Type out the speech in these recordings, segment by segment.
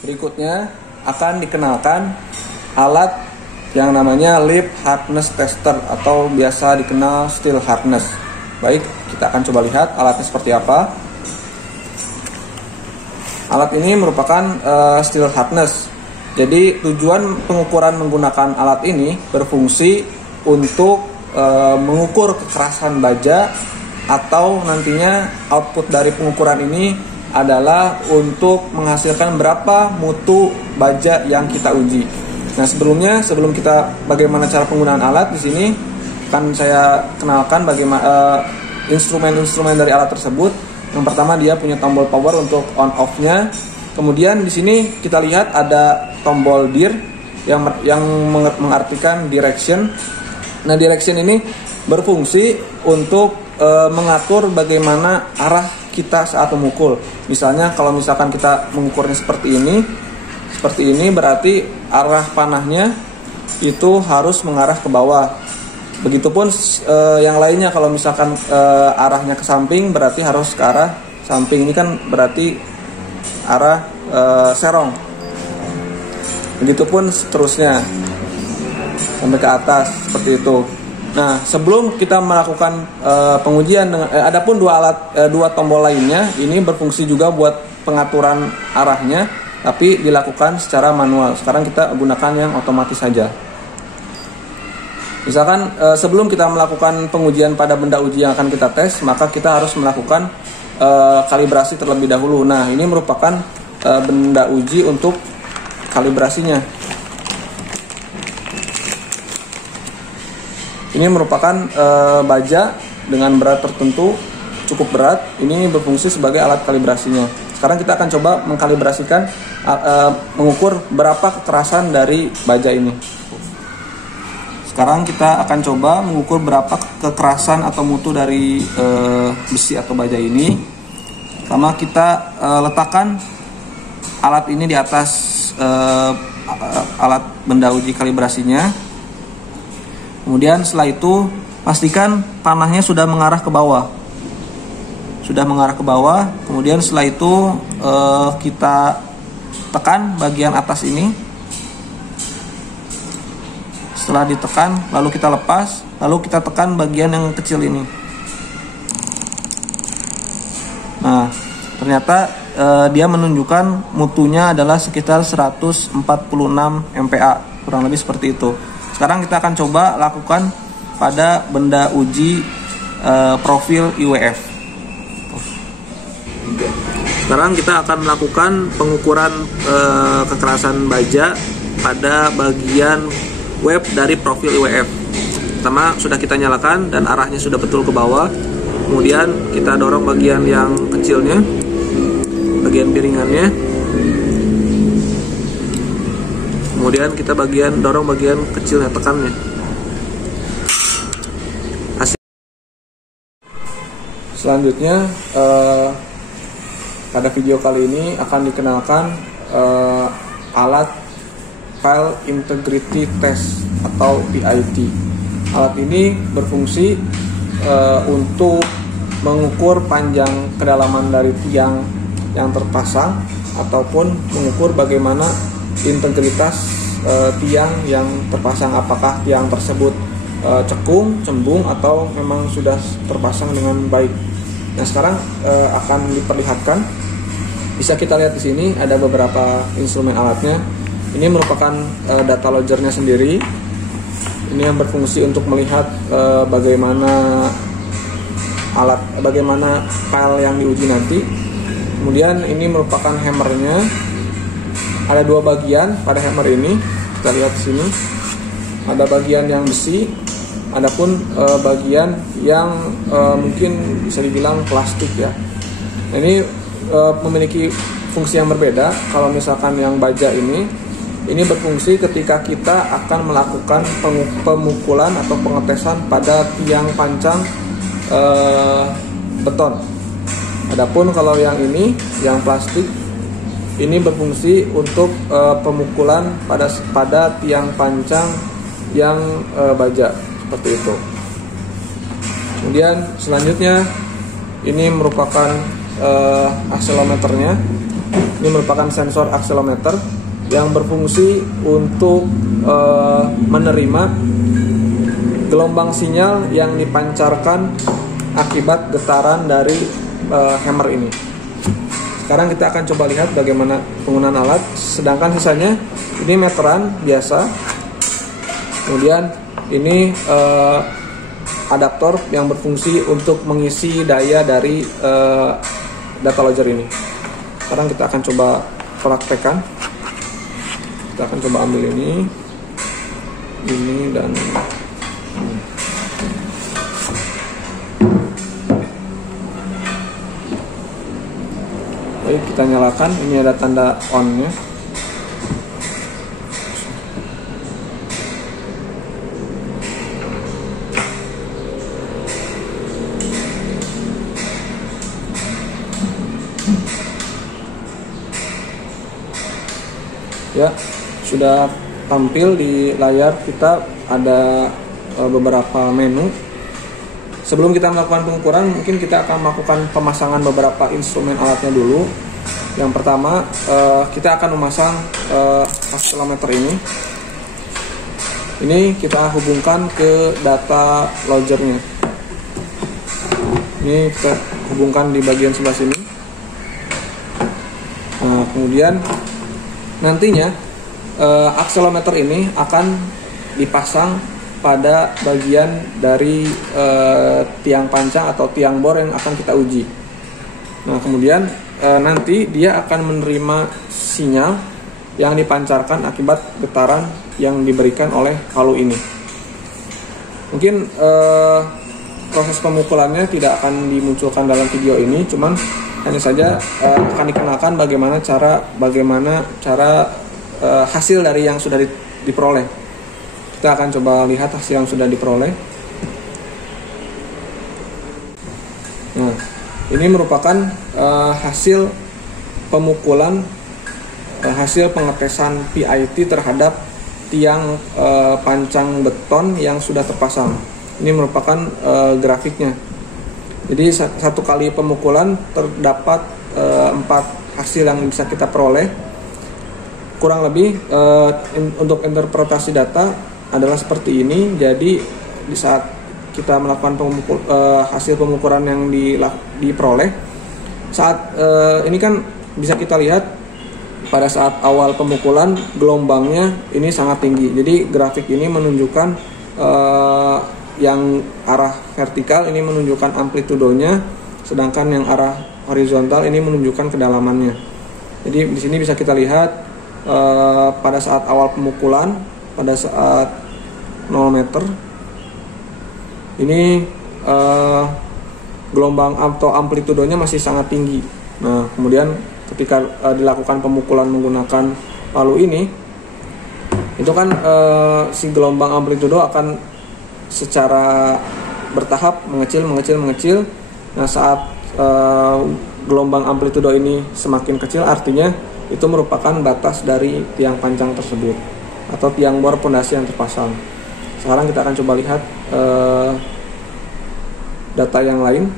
Berikutnya akan dikenalkan alat yang namanya lip hardness tester atau biasa dikenal steel hardness. Baik, kita akan coba lihat alatnya seperti apa. Alat ini merupakan steel hardness. Jadi tujuan pengukuran menggunakan alat ini berfungsi untuk mengukur kekerasan baja, atau nantinya output dari pengukuran ini adalah untuk menghasilkan berapa mutu baja yang kita uji. Nah, sebelum kita bagaimana cara penggunaan alat di sini akan saya kenalkan bagaimana instrumen-instrumen dari alat tersebut. Yang pertama, dia punya tombol power untuk on off-nya. Kemudian di sini kita lihat ada tombol dir yang mengartikan direction. Nah, direction ini berfungsi untuk mengatur bagaimana arah kita saat memukul. Misalnya kalau misalkan kita mengukurnya seperti ini berarti arah panahnya itu harus mengarah ke bawah. Begitupun yang lainnya, kalau misalkan arahnya ke samping berarti harus ke arah samping. Ini kan berarti arah serong. Begitupun seterusnya sampai ke atas seperti itu. Nah, sebelum kita melakukan pengujian, adapun dua tombol lainnya ini berfungsi juga buat pengaturan arahnya, tapi dilakukan secara manual. Sekarang kita gunakan yang otomatis saja. Misalkan sebelum kita melakukan pengujian pada benda uji yang akan kita tes, maka kita harus melakukan kalibrasi terlebih dahulu. Nah, ini merupakan benda uji untuk kalibrasinya. Ini merupakan baja dengan berat tertentu, cukup berat. Ini berfungsi sebagai alat kalibrasinya. Sekarang kita akan coba mengkalibrasikan, mengukur berapa kekerasan dari baja ini. Sekarang kita akan coba mengukur berapa kekerasan atau mutu dari besi atau baja ini. Pertama, kita letakkan alat ini di atas alat benda uji kalibrasinya. Kemudian setelah itu pastikan panahnya sudah mengarah ke bawah. Kemudian setelah itu kita tekan bagian atas ini. Setelah ditekan, lalu kita lepas, lalu kita tekan bagian yang kecil ini. Nah, ternyata dia menunjukkan mutunya adalah sekitar 146 MPa, kurang lebih seperti itu. Sekarang kita akan coba lakukan pada benda uji profil IWF. Sekarang kita akan melakukan pengukuran kekerasan baja pada bagian web dari profil IWF. Pertama, sudah kita nyalakan dan arahnya sudah betul ke bawah. Kemudian kita dorong bagian yang kecilnya, bagian piringannya. Kemudian kita dorong bagian kecilnya, tekannya. Selanjutnya pada video kali ini akan dikenalkan alat Pile Integrity Test atau PIT. Alat ini berfungsi untuk mengukur panjang kedalaman dari tiang yang terpasang ataupun mengukur bagaimana integritas tiang yang terpasang, apakah tiang tersebut cekung, cembung, atau memang sudah terpasang dengan baik. Nah, sekarang akan diperlihatkan. Bisa kita lihat di sini ada beberapa instrumen alatnya. Ini merupakan data loggernya sendiri. Ini yang berfungsi untuk melihat bagaimana file yang diuji nanti. Kemudian ini merupakan hammernya. Ada dua bagian pada hammer ini. Kita lihat di sini. Ada bagian yang besi, adapun bagian yang mungkin bisa dibilang plastik ya. Nah, ini memiliki fungsi yang berbeda. Kalau misalkan yang baja ini berfungsi ketika kita akan melakukan pemukulan atau pengetesan pada tiang pancang beton. Adapun kalau yang ini, yang plastik, ini berfungsi untuk pemukulan pada tiang pancang yang baja seperti itu. Kemudian selanjutnya ini merupakan akselerometernya. Ini merupakan sensor akselerometer yang berfungsi untuk menerima gelombang sinyal yang dipancarkan akibat getaran dari hammer ini. Sekarang kita akan coba lihat bagaimana penggunaan alat. Sedangkan sisanya ini meteran biasa. Kemudian ini adaptor yang berfungsi untuk mengisi daya dari data logger ini. Sekarang kita akan coba praktekkan. Kita akan coba ambil ini dan ini. Baik, kita nyalakan. Ini ada tanda on-nya. Ya, sudah tampil di layar kita ada beberapa menu. Sebelum kita melakukan pengukuran, mungkin kita akan melakukan pemasangan beberapa instrumen alatnya dulu. Yang pertama, kita akan memasang akselerometer ini. Ini kita hubungkan ke data loggernya. Ini kita hubungkan di bagian sebelah sini. Nah, kemudian nantinya akselerometer ini akan dipasang pada bagian dari tiang pancang atau tiang bor yang akan kita uji. Nah, kemudian nanti dia akan menerima sinyal yang dipancarkan akibat getaran yang diberikan oleh palu ini. Mungkin proses pemukulannya tidak akan dimunculkan dalam video ini, cuman hanya saja akan dikenalkan bagaimana cara hasil dari yang sudah diperoleh. Kita akan coba lihat hasil yang sudah diperoleh. Nah, ini merupakan hasil pemukulan, hasil pengetesan PIT terhadap tiang pancang beton yang sudah terpasang. Ini merupakan grafiknya. Jadi satu kali pemukulan terdapat 4 hasil yang bisa kita peroleh. Kurang lebih untuk interpretasi data adalah seperti ini. Jadi di saat kita melakukan hasil pemukulan yang diperoleh, saat ini kan bisa kita lihat pada saat awal pemukulan gelombangnya ini sangat tinggi. Jadi grafik ini menunjukkan yang arah vertikal ini menunjukkan amplitudonya, sedangkan yang arah horizontal ini menunjukkan kedalamannya. Jadi di sini bisa kita lihat pada saat awal pemukulan, pada saat 0 meter, ini gelombang atau amplitudonya masih sangat tinggi. Nah, kemudian ketika dilakukan pemukulan menggunakan palu ini, itu kan si gelombang amplitudo akan secara bertahap mengecil. Nah, saat gelombang amplitudo ini semakin kecil, artinya itu merupakan batas dari tiang pancang tersebut atau tiang bor pondasi yang terpasang. Sekarang kita akan coba lihat data yang lain.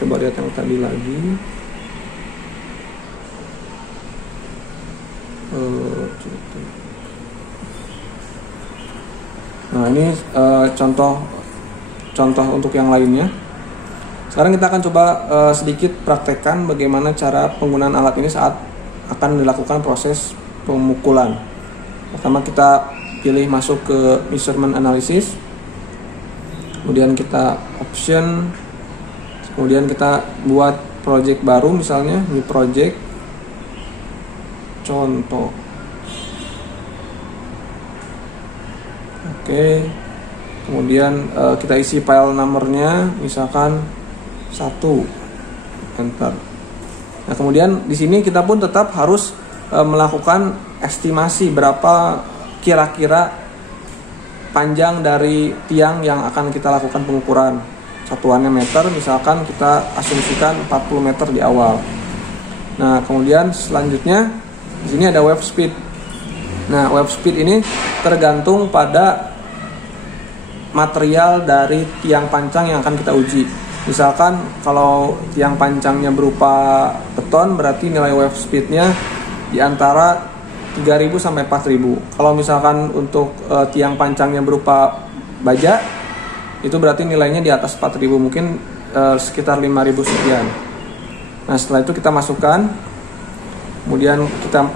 Coba lihat yang tadi lagi. Nah, ini contoh untuk yang lainnya. Sekarang kita akan coba sedikit praktekkan bagaimana cara penggunaan alat ini saat akan dilakukan proses pemukulan. Pertama kita pilih masuk ke measurement analysis, kemudian kita option, kemudian kita buat project baru, misalnya new project, contoh. Oke, kemudian kita isi file numbernya, misalkan 1, enter. Nah, kemudian di sini kita pun tetap harus melakukan estimasi berapa kira-kira panjang dari tiang yang akan kita lakukan pengukuran. Satuannya meter, misalkan kita asumsikan 40 meter di awal. Nah, kemudian selanjutnya di sini ada wave speed. Nah, wave speed ini tergantung pada material dari tiang pancang yang akan kita uji. Misalkan kalau tiang pancangnya berupa beton, berarti nilai wave speednya di antara 3.000 sampai 4.000. Kalau misalkan untuk tiang pancangnya berupa baja, itu berarti nilainya di atas 4.000, mungkin sekitar 5.000 sekian. Nah, setelah itu kita masukkan, kemudian kita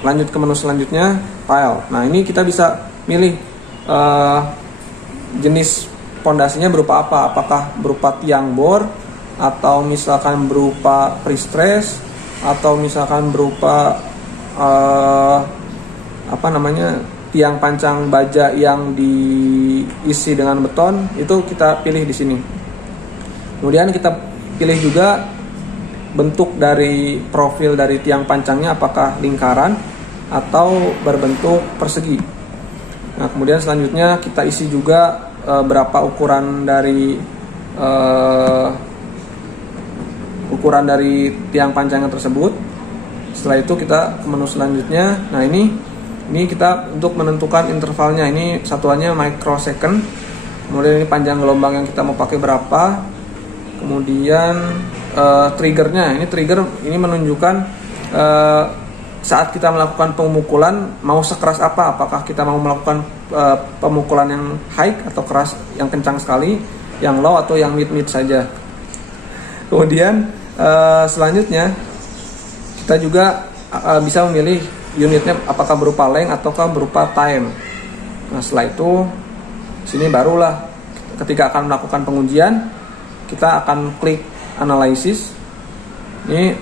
lanjut ke menu selanjutnya, file. Nah, ini kita bisa milih jenis pondasinya berupa apa, apakah berupa tiang bor, atau misalkan berupa pre-stress, atau misalkan berupa tiang pancang baja yang diisi dengan beton. Itu kita pilih di sini. Kemudian kita pilih juga bentuk dari profil dari tiang pancangnya, apakah lingkaran atau berbentuk persegi. Nah, kemudian selanjutnya kita isi juga berapa ukuran dari tiang pancangnya tersebut. Setelah itu kita ke menu selanjutnya. Nah, ini kita untuk menentukan intervalnya, ini satuannya microsecond. Kemudian ini panjang gelombang yang kita mau pakai berapa. Kemudian triggernya, ini trigger ini menunjukkan saat kita melakukan pemukulan mau sekeras apa, apakah kita mau melakukan pemukulan yang high atau keras yang kencang sekali, yang low atau yang mid saja. Kemudian selanjutnya kita juga bisa memilih unitnya apakah berupa length ataukah berupa time. Nah, setelah itu sini barulah ketika akan melakukan pengujian kita akan klik analysis. Ini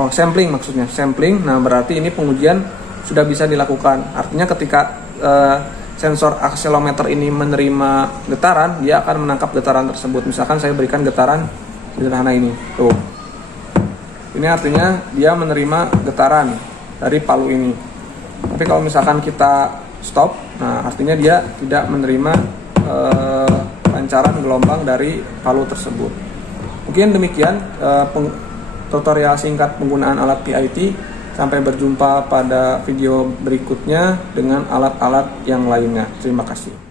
sampling maksudnya, sampling. Nah, berarti ini pengujian sudah bisa dilakukan. Artinya ketika sensor akselerometer ini menerima getaran, dia akan menangkap getaran tersebut. Misalkan saya berikan getaran sederhana ini. Tuh. Ini artinya dia menerima getaran dari palu ini. Tapi kalau misalkan kita stop, nah artinya dia tidak menerima pancaran gelombang dari palu tersebut. Mungkin demikian tutorial singkat penggunaan alat PIT. Sampai berjumpa pada video berikutnya dengan alat-alat yang lainnya. Terima kasih.